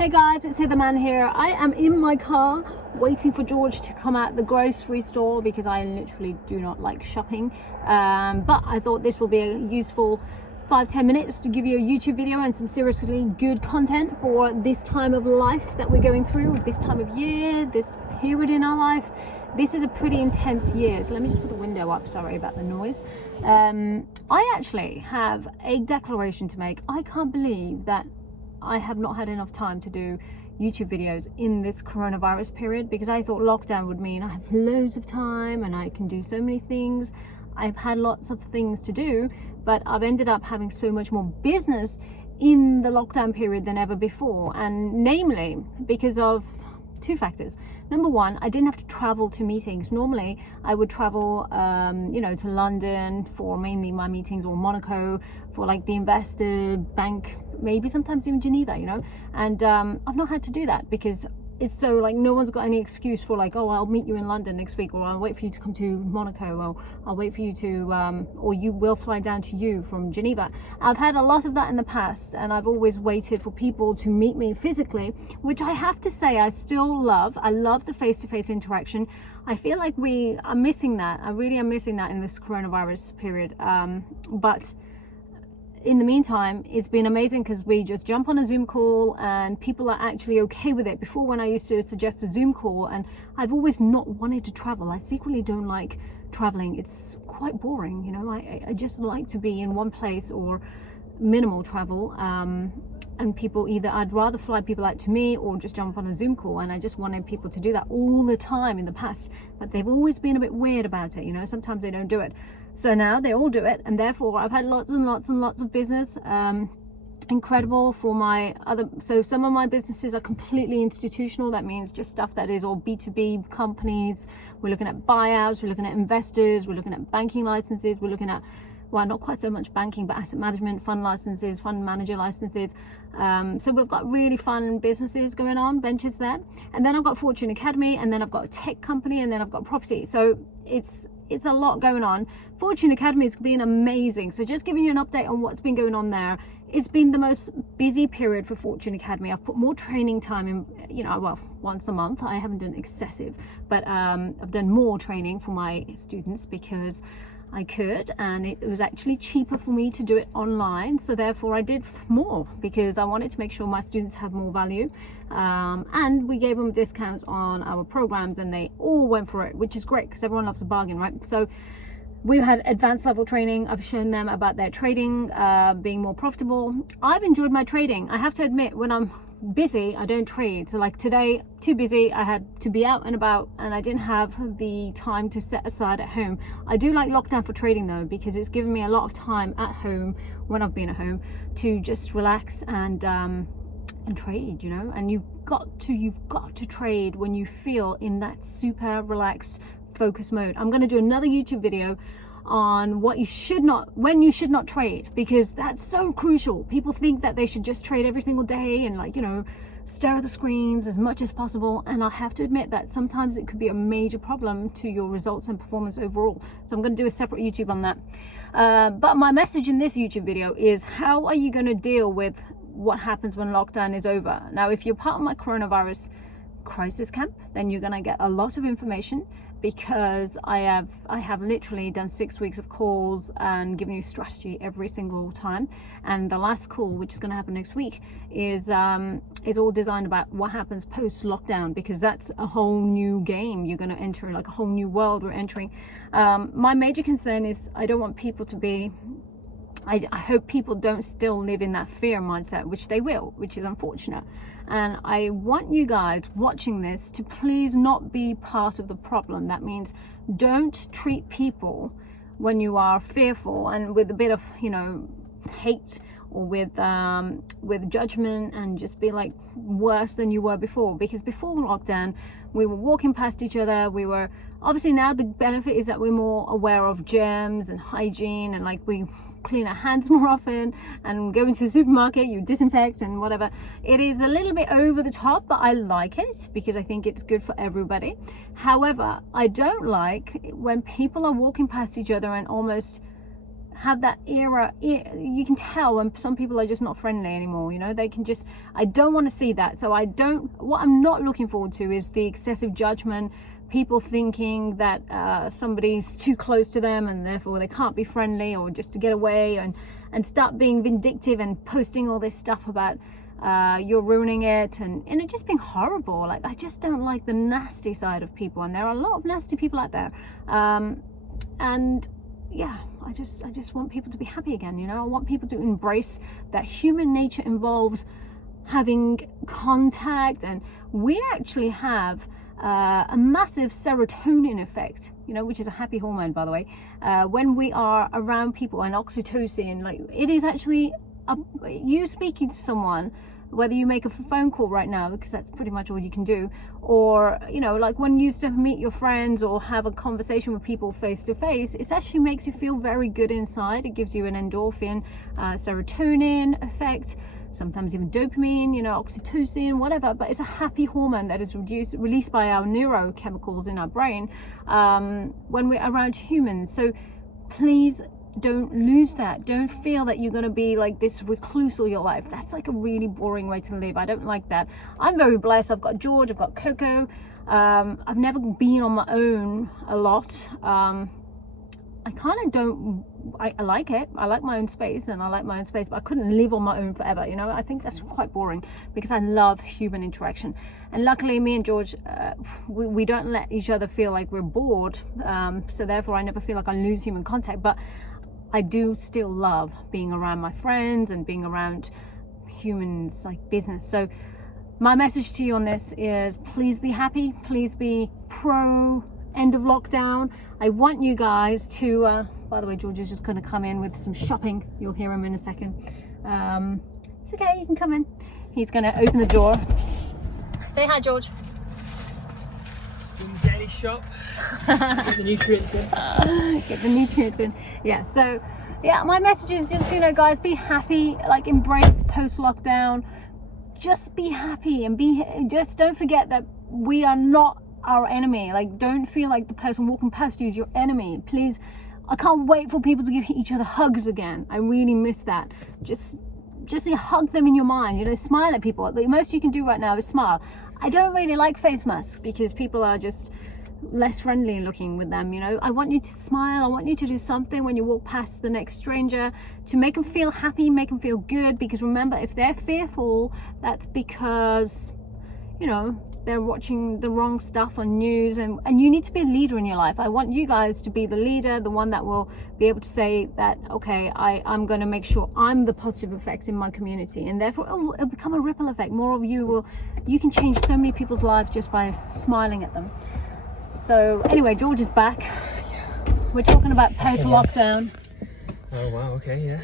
Hey guys, it's Hither Mann here. I am in my car waiting for George to come out the grocery store because I literally do not like shopping. But I thought this will be a useful 5-10 minutes to give you a YouTube video and some seriously good content for this time of life that we're going through, this time of year, this period in our life. This is a pretty intense year, so let me just put the window up, sorry about the noise. I actually have a declaration to make. I can't believe that I have not had enough time to do YouTube videos in this coronavirus period, because I thought lockdown would mean I have loads of time and I can do so many things. I've had lots of things to do, but I've ended up having so much more business in the lockdown period than ever before, and namely because of two factors. Number one, I didn't have to travel to meetings. Normally I would travel to London for mainly my meetings, or Monaco for like the investor bank, maybe sometimes even Geneva, and I've not had to do that because it's so like no one's got any excuse for like, oh, I'll meet you in London next week, or I'll wait for you to come to Monaco, or I'll wait for you to or you will fly down to you from Geneva. I've had a lot of that in the past, and I've always waited for people to meet me physically, which I have to say I still love. I love the face-to-face interaction. I feel like we are missing that. I really am missing that in this coronavirus period. But in the meantime, it's been amazing because we just jump on a Zoom call and people are actually okay with it. Before, when I used to suggest a Zoom call, and I've always not wanted to travel. I secretly don't like traveling. It's quite boring, I just like to be in one place or minimal travel. And people, either I'd rather fly people out to me or just jump on a Zoom call, and I just wanted people to do that all the time in the past, but they've always been a bit weird about it. Sometimes they don't do it. So now they all do it, and therefore I've had lots and lots and lots of business. Incredible for my other, so some of my businesses are completely institutional. That means just stuff that is all B2B companies. We're looking at buyouts, we're looking at investors, we're looking at banking licenses, we're looking at, well, not quite so much banking, but asset management, fund licenses, fund manager licenses. So we've got really fun businesses going on, ventures there. And then I've got Fortune Academy, and then I've got a tech company, and then I've got property. So it's a lot going on. Fortune Academy has been amazing. So just giving you an update on what's been going on there. It's been the most busy period for Fortune Academy. I've put more training time in, well, once a month. I haven't done excessive, but I've done more training for my students because I could, and it was actually cheaper for me to do it online. So therefore I did more because I wanted to make sure my students have more value. And we gave them discounts on our programs, and they all went for it, which is great because everyone loves a bargain, right? So we've had advanced level training. I've shown them about their trading, being more profitable. I've enjoyed my trading. I have to admit, when I'm busy, I don't trade. So like today, too busy, I had to be out and about, and I didn't have the time to set aside at home. I do like lockdown for trading though, because it's given me a lot of time at home when I've been at home to just relax and trade, and you've got to trade when you feel in that super relaxed focus mode. I'm going to do another YouTube video on when you should not trade, because that's so crucial. People think that they should just trade every single day and stare at the screens as much as possible, and I have to admit that sometimes it could be a major problem to your results and performance overall. So I'm going to do a separate YouTube on that. But my message in this YouTube video is, how are you going to deal with what happens when lockdown is over? Now, if you're part of my coronavirus crisis camp, then you're going to get a lot of information, because I have literally done 6 weeks of calls and given you strategy every single time. And the last call, which is going to happen next week, is all designed about what happens post lockdown, because that's a whole new game. You're going to enter like a whole new world we're entering. My major concern is I don't want people to be, I hope people don't still live in that fear mindset, which they will, which is unfortunate. And I want you guys watching this to please not be part of the problem. That means don't treat people when you are fearful and with a bit of, hate, or with judgment, and just be like worse than you were before. Because before lockdown, we were walking past each other. We were, obviously now the benefit is that we're more aware of germs and hygiene, and like we clean our hands more often, and go into the supermarket, you disinfect and whatever. It is a little bit over the top, but I like it because I think it's good for everybody. However, I don't like when people are walking past each other and almost have that era. You can tell when some people are just not friendly anymore, you know. They can just, I don't want to see that. So what I'm not looking forward to is the excessive judgment, people thinking that somebody's too close to them and therefore they can't be friendly, or just to get away and start being vindictive and posting all this stuff about you're ruining it, and it just being horrible. Like, I just don't like the nasty side of people, and there are a lot of nasty people out there. And yeah, I just want people to be happy again, you know. I want people to embrace that human nature involves having contact, and we actually have a massive serotonin effect, you know, which is a happy hormone, by the way, when we are around people, and oxytocin. Like, it is actually you speaking to someone, whether you make a phone call right now, because that's pretty much all you can do, or, you know, like when you used to meet your friends or have a conversation with people face to face, it actually makes you feel very good inside. It gives you an endorphin, serotonin effect, sometimes even dopamine, you know, oxytocin, whatever. But it's a happy hormone that is released by our neurochemicals in our brain when we're around humans. So please don't lose that. Don't feel that you're going to be like this recluse all your life. That's like a really boring way to live. I don't like that. I'm very blessed. I've got George, I've got Coco. I've never been on my own a lot. I kind of don't, I like it. I like my own space, and I like my own space, but I couldn't live on my own forever, you know. I think that's quite boring, because I love human interaction. And luckily, me and George, we don't let each other feel like we're bored. So therefore, I never feel like I lose human contact. But I do still love being around my friends and being around humans, like business. So my message to you on this is, please be happy. Please be pro end of lockdown. I want you guys to, by the way, George is just going to come in with some shopping. You'll hear him in a second. It's okay, you can come in. He's going to open the door. Say hi, George. In daily shop. Get the nutrients in. Get the nutrients in. Yeah, so yeah, my message is just, you know, guys, be happy. Like, embrace post-lockdown. Just be happy, and just don't forget that we are not our enemy. Like, don't feel like the person walking past you is your enemy. Please, I can't wait for people to give each other hugs again. I really miss that. Just hug them in your mind, you know. Smile at people. The most you can do right now is smile. I don't really like face masks because people are just less friendly looking with them, you know. I want you to smile. I want you to do something when you walk past the next stranger to make them feel happy, make them feel good. Because remember, if they're fearful, that's because, you know, they're watching the wrong stuff on news, and you need to be a leader in your life. I want you guys to be the leader, the one that will be able to say that, okay, I'm going to make sure I'm the positive effect in my community, and therefore it'll become a ripple effect. More of you can change so many people's lives just by smiling at them. So anyway, George is back. We're talking about post-lockdown. Oh wow, okay, yeah.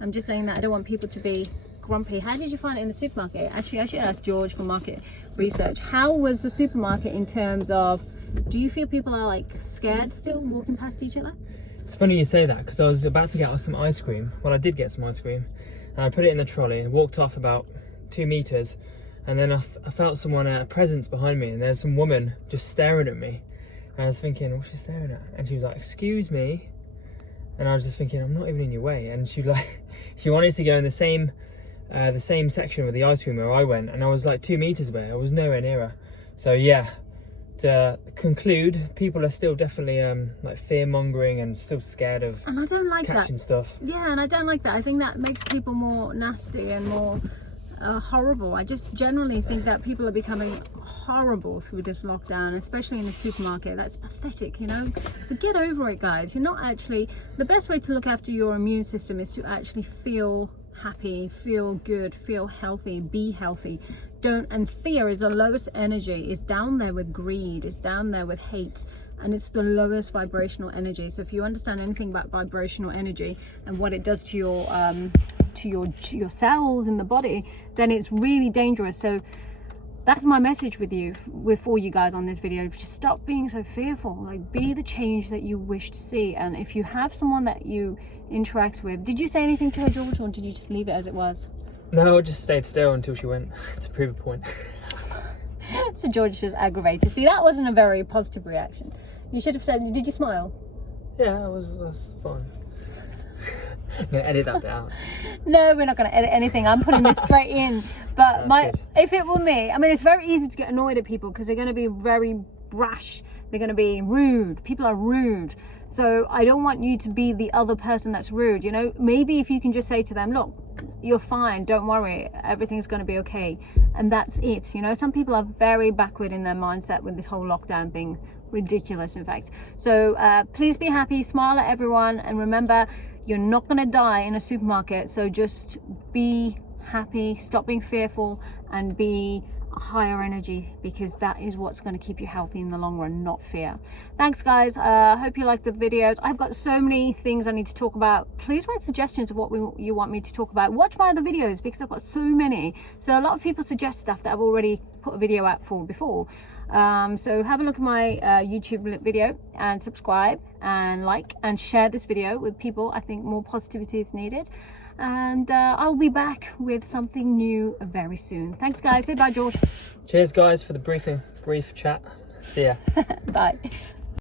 I'm just saying that I don't want people to be grumpy. How did you find it in the supermarket? Actually, I should ask George for market research. How was the supermarket in terms of, do you feel people are like scared still walking past each other? It's funny you say that, because I was about to get us some ice cream. Well, I did get some ice cream, and I put it in the trolley and walked off about 2 meters, and then I felt someone, a presence behind me, and there's some woman just staring at me, and I was thinking, what's she staring at? And she was like, excuse me, and I was just thinking, I'm not even in your way. And she wanted to go in the same section with the ice cream where I went, and I was like 2 meters away. I was nowhere near her. So yeah, to conclude, people are still definitely like fear mongering and still scared of, and I don't like catching that stuff. Yeah, and I don't like that. I think that makes people more nasty and more horrible. I just generally think that people are becoming horrible through this lockdown, especially in the supermarket. That's pathetic, you know. So get over it, guys. You're not actually, the best way to look after your immune system is to actually feel happy, feel good, feel healthy, be healthy. And fear is the lowest energy. It's down there with greed, it's down there with hate, and it's the lowest vibrational energy. So if you understand anything about vibrational energy and what it does to your cells in the body, then it's really dangerous. So that's my message for you guys on this video. Just stop being so fearful. Like, be the change that you wish to see. And if you have someone that you interact with, did you say anything to her, George, or did you just leave it as it was? No, I just stayed still until she went to prove a point. So George just aggravated. See, that wasn't a very positive reaction. You should have said, did you smile? Yeah, it was fine. I'm gonna edit that bit out. No, we're not going to edit anything. I'm putting this straight in. But That's good. if it were me, I mean, it's very easy to get annoyed at people because they're going to be very brash. They're going to be rude. People are rude. So I don't want you to be the other person that's rude. You know, maybe if you can just say to them, look, you're fine. Don't worry. Everything's going to be okay. And that's it. You know, some people are very backward in their mindset with this whole lockdown thing. Ridiculous, in fact. So please be happy. Smile at everyone. And remember, you're not going to die in a supermarket. So just be happy. Stop being fearful and be higher energy, because that is what's going to keep you healthy in the long run, not fear. Thanks guys. Hope you like the videos. I've got so many things I need to talk about. Please write suggestions of what you want me to talk about. Watch my other videos because I've got so many. So a lot of people suggest stuff that I've already put a video out for before. So have a look at my YouTube video and subscribe and like and share this video with people. I think more positivity is needed. And I'll be back with something new very soon. Thanks guys. Say bye, George. Cheers guys for the brief chat. See ya. Bye.